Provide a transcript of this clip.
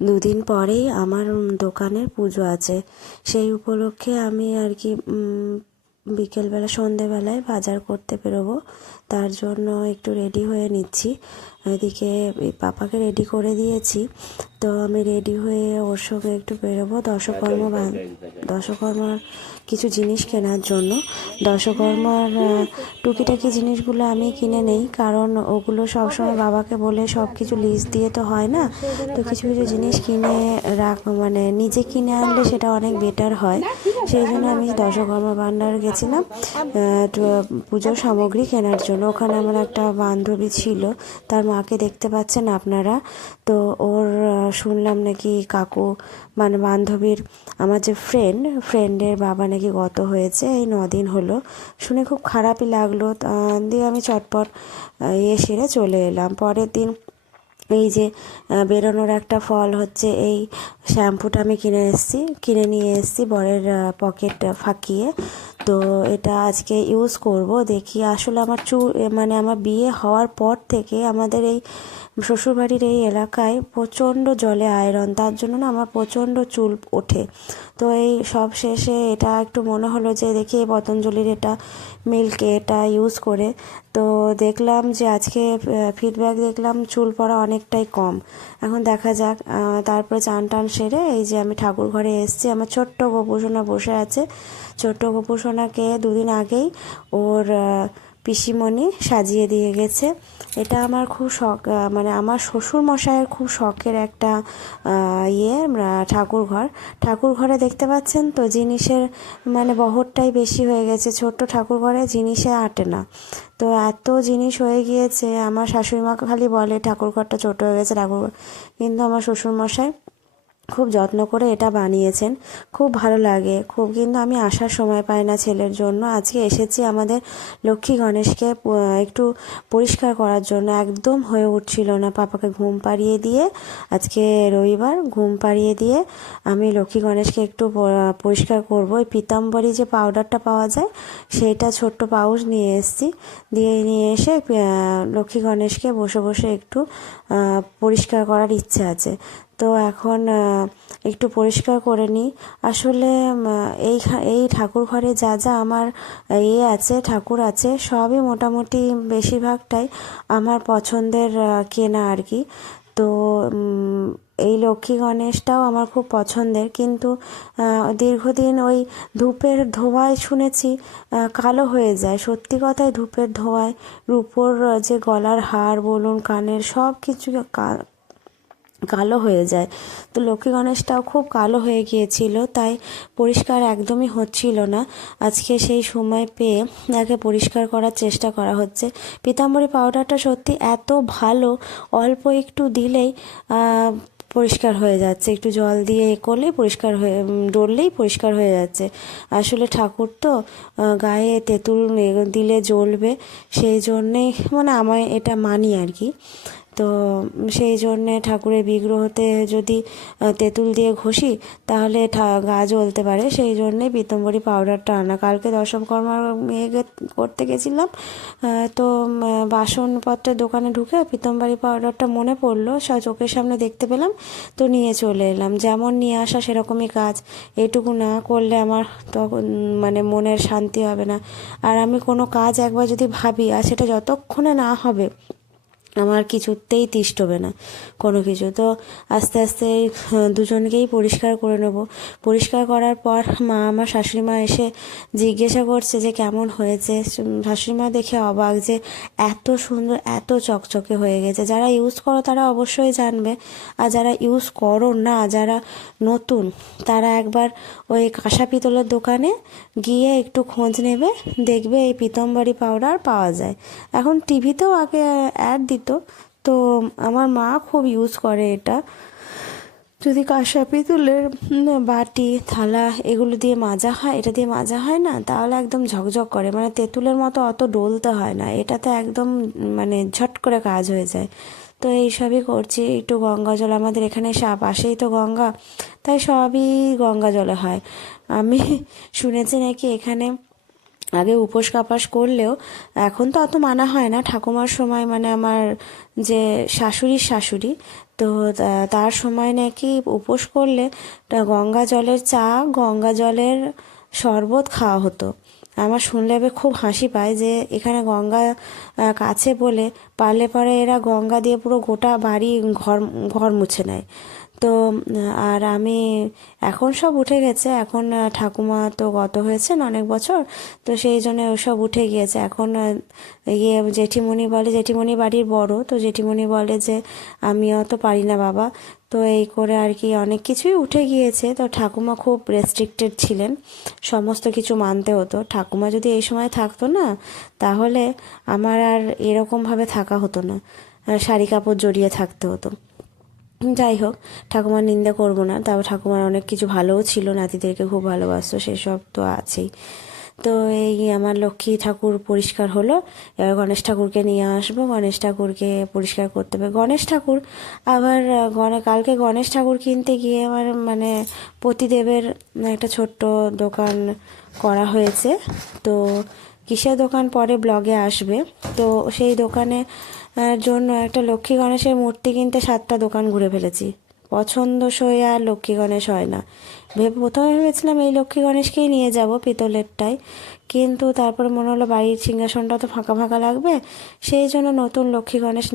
দুদিন পরেই আমার দোকানের পুজো আছে। সেই উপলক্ষে আমি আর কি বিকেলবেলা সন্ধেবেলায় বাজার করতে বেরোবো। তার জন্য একটু রেডি হয়ে নিচ্ছি। এদিকে পাপাকে রেডি করে দিয়েছি, তো আমি রেডি হয়ে ওর সঙ্গে একটু বেরোবো দশকর্মার কিছু জিনিস কেনার জন্য। দশকর্মার টুকিটাকি জিনিসগুলো আমি কিনে নেই, কারণ ওগুলো সবসময় বাবাকে বলে সব কিছু লিস্ট দিয়ে তো হয় না। তো কিছু কিছু জিনিস কিনে মানে নিজে কিনে আনলে সেটা অনেক বেটার হয়। সেই জন্য আমি দশকর্মা ভাণ্ডার গেছিলাম পুজোর সামগ্রী কেনার জন্য। ওখানে আমার একটা বান্ধবী ছিল, তার মাকে দেখতে পাচ্ছেন আপনারা। তো ওর শুনলাম নাকি কাকু, মানে বান্ধবীর আমার যে ফ্রেন্ডের বাবা নাকি গত হয়েছে, এই 9 দিন হলো। শুনে খুব খারাপই লাগলো। দিয়ে আমি চটপট সেরে চলে এলাম। পরের দিন এই যে বেরোনোর একটা ফল হচ্ছে এই শ্যাম্পুটা আমি কিনে নিয়ে এসেছি বরের পকেট ফাঁকিয়ে। তো এটা আজকে ইউজ করব। দেখি আসলে আমার মানে আমার বিয়ে হওয়ার পর থেকে আমাদের এই শ্বশুরবাড়ির এই এলাকায় প্রচণ্ড জলে আয়রন, তার জন্য না আমার প্রচণ্ড চুল ওঠে। তো এই সব শেষে এটা একটু মনে হলো যে দেখি পতঞ্জলির এটা মিল্কে এটা ইউজ করে। তো দেখলাম যে আজকে ফিডব্যাক দেখলাম চুল পড়া অনেকটাই কম। এখন দেখা যাক। তারপরে চান টান সেরে এই যে আমি ঠাকুর ঘরে এসেছি। আমার ছোট্ট গোপুসোনা বসে আছে। ছোট্ট গোপুসোনাকে 2 দিন আগেই ওর পিসিমণি সাজিয়ে দিয়ে গেছে। এটা আমার খুব শখ, মানে আমার শ্বশুর মশাইয়ের খুব শখের একটা ঠাকুর ঘরে দেখতে পাচ্ছেন তো জিনিসের মানে বহরটাই বেশি হয়ে গেছে। ছোট্ট ঠাকুর ঘরে জিনিসে আটে না। তো এত জিনিস হয়ে গিয়েছে, আমার শাশুড়ি মা খালি বলে ঠাকুর ঘরটা ছোট হয়ে গেছে কিন্তু আমার শ্বশুর মশাই খুব যত্ন করে এটা বানিয়েছেন। খুব ভালো লাগে খুব, কিন্তু আমি আসার সময় পাই না ছেলের জন্য। আজকে এসেছি আমাদের লক্ষ্মী গণেশকে একটু পরিষ্কার করার জন্য। একদম হয়ে উঠছিল না। পাপাকে ঘুম পাড়িয়ে দিয়ে, আজকে রবিবার, ঘুম পাড়িয়ে দিয়ে আমি লক্ষ্মী গণেশকে একটু পরিষ্কার করব। ওই পীতাম্বরী যে পাউডারটা পাওয়া যায়, সেইটা ছোট্ট পাউচ নিয়ে এসে লক্ষ্মী গণেশকে বসে বসে একটু পরিষ্কার করার ইচ্ছে আছে। তো এখন একটু পরিষ্কার করে নিই। আসলে এই ঠাকুর ঘরে যা যা আমার ঠাকুর আছে, সবই মোটামুটি বেশিরভাগটাই আমার পছন্দের কেনা আর কি। তো এই লক্ষ্মী গণেশটাও আমার খুব পছন্দের, কিন্তু দীর্ঘদিন ওই ধূপের ধোঁয়ায় শুনেছি কালো হয়ে যায়। সত্যি কথাই ধূপের ধোঁয়ায় রূপোর যে গলার হার বলুন, কানের সব কিছু কালো হয়ে যায়। তো লক্ষ্মী গণেশটাও খুব কালো হয়ে গিয়েছিল, তাই পরিষ্কার একদমই হচ্ছিল না। আজকে সেই সময় পেয়ে তাকে পরিষ্কার করার চেষ্টা করা হচ্ছে। পীতাম্বরী পাউডারটা সত্যি এত ভালো, অল্প একটু দিলেই পরিষ্কার হয়ে যাচ্ছে। একটু জল দিয়ে করলেই ডললেই পরিষ্কার হয়ে যাচ্ছে। আসলে ঠাকুর তো গায়ে তেঁতুল দিলে জ্বলবে, সেই জন্যেই মানে আমায় এটা মানি আর কি। তো সেই জন্যে ঠাকুরের বিগ্রহতে যদি তেঁতুল দিয়ে ঘষি তাহলে গা জ্বলতে পারে, সেই জন্যে পীতাম্বরী পাউডারটা আনা। কালকে দশকর্মার করতে গেছিলাম, তো বাসনপত্রের দোকানে ঢুকে পীতাম্বরী পাউডারটা মনে পড়লো, চোখের সামনে দেখতে পেলাম, তো নিয়ে চলে এলাম। যেমন নিয়ে আসা সেরকমই কাজ। এটুকু না করলে আমার তখন মানে মনের শান্তি হবে না। আর আমি কোনো কাজ একবার যদি ভাবি, আর সেটা যতক্ষণে না হবে আমার কিছুতেই তিষ্টবে না কোনো কিছু। তো আস্তে আস্তে দুজনকেই পরিষ্কার করে নেব। পরিষ্কার করার পর আমার শাশুড়ি মা এসে জিজ্ঞাসা করছে যে কেমন হয়েছে। শাশুড়ি মা দেখে অবাক যে এত সুন্দর, এত চকচকে হয়ে গেছে। যারা ইউজ করো তারা অবশ্যই জানবে, আর যারা ইউজ করো না, যারা নতুন, তারা একবার ওই কাঁসা পিতলের দোকানে গিয়ে একটু খোঁজ নেবে, দেখবে এই পীতাম্বরী পাউডার পাওয়া যায়। এখন টিভিতেও আগে অ্যাড দিত, তো আমার মা খুব ইউজ করে এটা। যদি কাঁসা পিতলের বাটি থালা এগুলো দিয়ে মাজা হয়, এটা দিয়ে মাজা হয় না, তাহলে একদম ঝকঝক করে, মানে তেঁতুলের মতো অত ডলতে হয় না। এটাতে একদম মানে ঝট করে কাজ হয়ে যায়। তো এইসবই করছি। একটু গঙ্গা জল, আমাদের এখানে পাশেই তো গঙ্গা, তাই সবই গঙ্গা জলে হয়। আমি শুনেছি নাকি এখানে আগে উপোস কাপাস করলেও এখন তো অত মানা হয় না। ঠাকুমার সময় মানে আমার যে শাশুড়ির শাশুড়ি, তো তার সময় নাকি উপোস করলে গঙ্গা জলের চা, গঙ্গা জলের শরবত খাওয়া হতো। আমার শুনলে খুব হাসি পায় যে এখানে গঙ্গা কাছে বলে পারলে পরে এরা গঙ্গা দিয়ে পুরো গোটা বাড়ি ঘর ঘর মুছে নেয়। তো আর আমি এখন সব উঠে গেছে, এখন ঠাকুমা তো গত হয়েছেন অনেক বছর, তো সেই জন্য ওসব উঠে গিয়েছে। এখন জেঠিমণি বলে, জেঠিমণি বাড়ির বড়, তো জেঠিমণি বলে যে আমি অত পারি না বাবা। তো এই করে আর কি অনেক কিছুই উঠে গিয়েছে। তো ঠাকুমা খুব রেস্ট্রিক্টেড ছিলেন, সমস্ত কিছু মানতে হতো। ঠাকুমা যদি এই সময় থাকতো না, তাহলে আমার আর এরকমভাবে থাকা হতো না, শাড়ি কাপড় জড়িয়ে থাকতে হতো। যাই হোক, ঠাকুমার নিন্দা করবো না, তাও ঠাকুমার অনেক কিছু ভালোও ছিল, নাতিদেরকে খুব ভালোবাসতো, সেসব তো আছেই। তো এই আমার লক্ষ্মী ঠাকুর পরিষ্কার হলো, এবার গণেশ ঠাকুরকে নিয়ে আসবো। গণেশ ঠাকুরকে পরিষ্কার করতে হবে। গণেশ ঠাকুর আবার কালকে গণেশ ঠাকুর কিনতে গিয়ে আমার মানে পতিদেবের একটা ছোট্ট দোকান করা হয়েছে। তো কিসের দোকান পরে ব্লগে আসবে। তো সেই দোকানে জন্য একটা লক্ষ্মী গণেশের মূর্তি কিনতে 7টা দোকান ঘুরে ফেলেছি। পছন্দসই আর লক্ষ্মী গণেশ হয় না। প্রথমে ভেবেছিলাম এই লক্ষ্মী গণেশকেই নিয়ে যাব, পিতলেরটাই, কিন্তু তারপরে মনে হলো বাড়ির সিংহাসনটা তো ফাঁকা ফাঁকা লাগবে, সেই জন্য নতুন লক্ষ্মী গণেশ নেওয়া।